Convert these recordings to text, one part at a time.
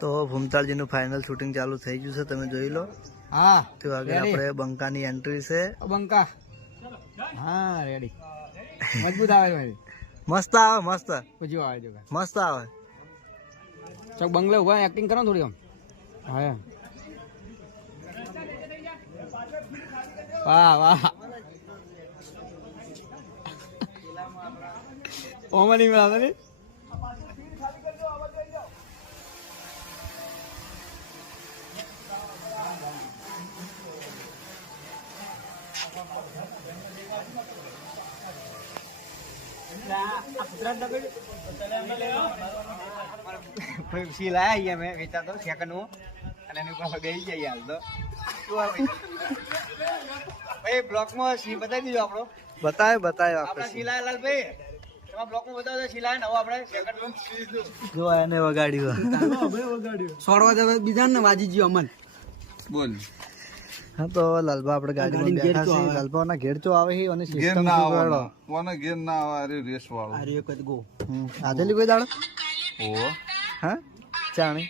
તો ભૂમતાલજીનું final shooting ચાલુ થઈ ગયું છે તમે જોઈ લો. હા તો આગળ આપણે બંકાની એન્ટ્રી છે. બંકા. હા રેડી મજબૂત આવે ભાઈ. મસ્ત આવે મસ્ત. પૂછ્યું આવે જો મસ્ત આવે. ચાલ બંગલે ઊભા એક્ટિંગ કરો થોડી આમ. હા. વાહ વાહ. ઓમની નહીં મળાતા લાયા અહીંયા મેં વેચાતો સેકન્ડ અને એની ઉપર બેસી જઈએ હાલ તો. ભાઈ? બ્લોકમાં સી બતાવી દીધો આપણો? બતાવ્યો આપણે લાલભાઈ? બીજા ને વાજી ગયો અમન. બોલ. હા તો લાલબા આપણે ગાડીમાં બેઠા ચો છીએ. આવે. ઘેર તો આવે છે અને ઘેર સિસ્ટમ ના આવે કોને ઘેર ના આવે? અરે રેસ વાળો. અરે એક ગો. હમ. આધેલી કોઈ દાડો? ઓ હા? ચાણી?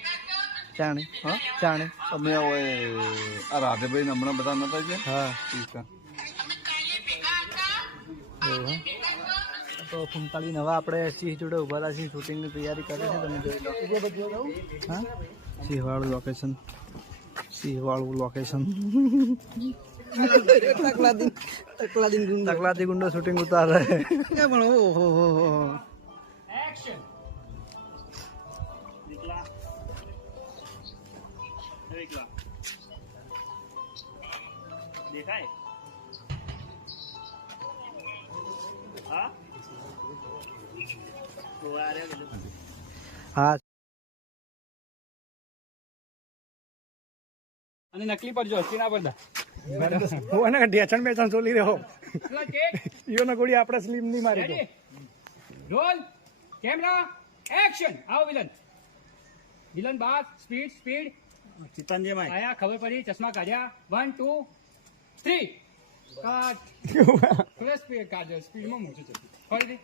ચાણી? હા? ચાણી. અમે હવે આ રાધેભાઈ ને હમણાં બધા નતા છે હા. ઠીક છે. તો ફૂમતાળી નવા આપણે સિંહ જોડે ઊભા રહ્યા છીએ. શૂટિંગની તૈયારી કરે છે. તમે જોઈ લો. હા? સિંહવાળું લોકેશન સિંહવાળું લોકેશન તકલા દિન તકલા દિન ગુંડો તકલાદી ગુંડો શૂટિંગ ઉતારે કે પણ ઓ હો હો હો દેખાય હા તો આ રહ્યો કીધું. હા અને નકલી પર જો ચીના પડદા હું એને ઢેચણ બેચણ ચોલી રહ્યો. ઈયોનો ગોળી આપણે સ્લીમની મારી દો. રોલ કેમેરા એક્શન આવો વિલન વિલન બાદ સ્પીડ સ્પીડ ચિતનજી માય. આયા ખબર પડી? ચશ્મા કાઢ્યા. વન ટુ થ્રી કાટ થોડા સ્પીડ કાઢો સ્પીડમાં મૂકજો છે. ફરીથી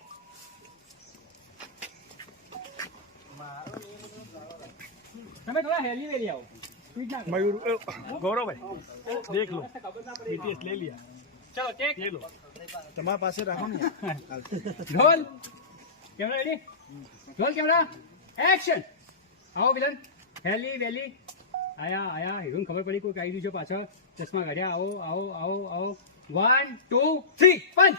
તમે થોડા હેલી વેલી આવો. કરો. અ, ગૌરવભાઈ દેખ લો. BTS લઈ લિયા. ચલો ટેક લઈ લો. તમારા પાસે રાખો ને roll camera ready roll camera? Action આવો વિલન હેલી વેલી. આયા આયા. હીરોને ખબર પડી કોઈ આવી દીજો પાછળ. ચશ્મા કાઢ્યા. આવો આવો આવો આવો. વન ટુ થ્રી પંચ.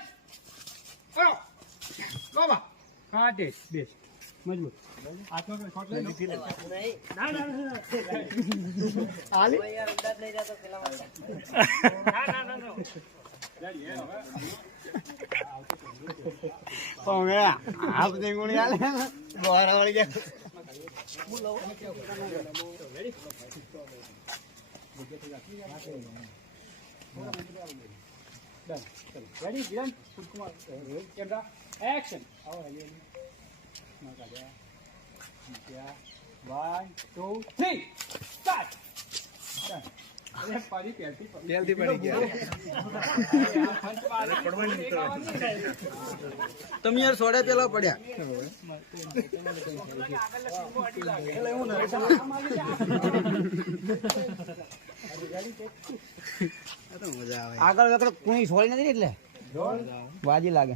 ગોવા હા દેશ દેશ મજબૂત હાથમાં કોઈ શોટ લઈ લો. ના ના ના, ના ના ના ના ઓમે આ બધી ગુણી આલે ગોરા વાળી ગયા Ready, Viran? Kumar, camera, action. આવો ચશ્મા કાઢ્યા. મૂક્યા. One, two, three. Start. Done. અરે, પાડી. ગયા. તમે યાર સોડે પેલા પડ્યા આગળ વખત કોઈ સોડી નથી એટલે વાજી લાગે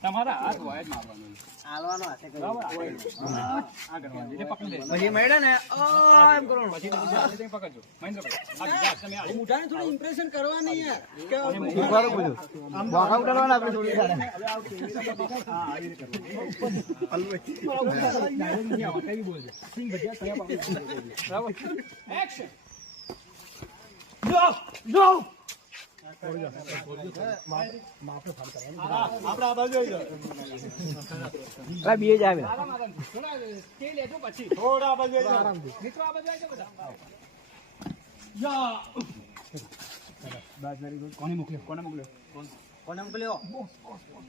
તમારા હાથ હોય જ મારવાનું હાલવાનો હાથે બરાબર આ કરવાનું એટલે પકડી લેજો. પછી મેળે ને એમ કરવાનું પછી તમે હાથે તમે પકડજો મહેન્દ્રભાઈ આ બીજા તમે આ મુઠાને થોડું ઇમ્પ્રેશન કરવાની યાર વોકઆઉટ કરવાના આપણે થોડી વાર Action. અલા બે જ આવે. થોડા પછી કોને મોકલ્યો કોને મોકલ્યો કોને મોકલ્યો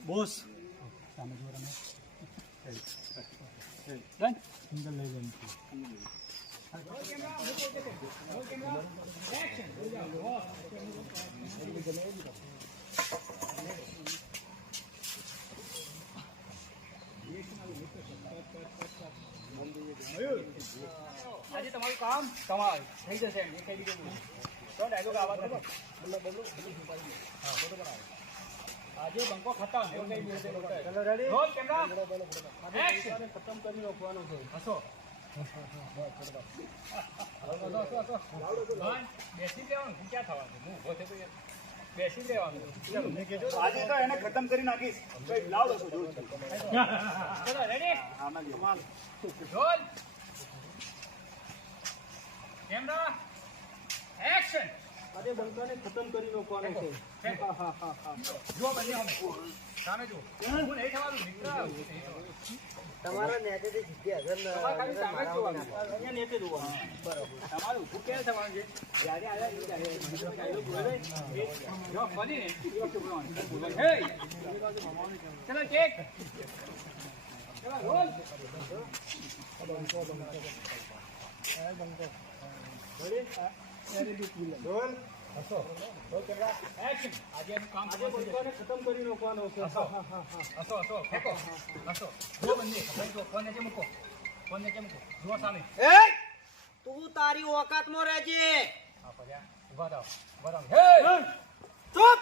બોસ ડન આજે તમારું કામ કમાલ થઈ જશે એમ કઈ રીતે તો ડાયલોગ આવા આજે બંકો ખતમ એવું તે લોકોએ. Roll camera? ખતમ કરી નાખવાનો છે. હસો. બેસી લેવાનું ક્યાં થવાનું બેસી લેવાનું આજે એને ખતમ કરી નાખીશ લાવ દો જોર ચલો રેડી રોલ કેમેરા આજે બંકાને ખતમ કરી નાખવાનો છે બંને અમે સામે જુઓ. હું નહીં થવાનું મિત્ર તમારા નેટેથી જીતી હજાર તમારે સામે જોવાનું અહીંયા નેતે જોવાનું બરાબર તમારે ઊભું ક્યારે થવાનું છે? જ્યારે આવ્યા એ ત્યારે મિત્રો ડાયલોગ બોલે? જો ફરી ને એ વખતે બોલવાનું હે! ચલો કેક. ચલો રોલ એક્શન આજે એનું કામ આજે બંકાને ખતમ કરી નાખવાનો છે હસો હસો હસો ફેંકો હસો જો ભાઈ જો ફોન નીચે મૂકો ફોન નીચે મૂકો સામે તું તારી ઓકાતમાં રહેજે હા ઊભા થાવ ઊભા થાવ હે ચૂપ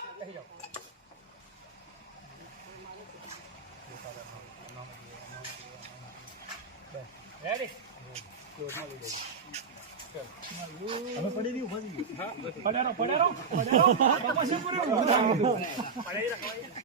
રેડી પડ્યારો પડ્યારો પડ્યારો.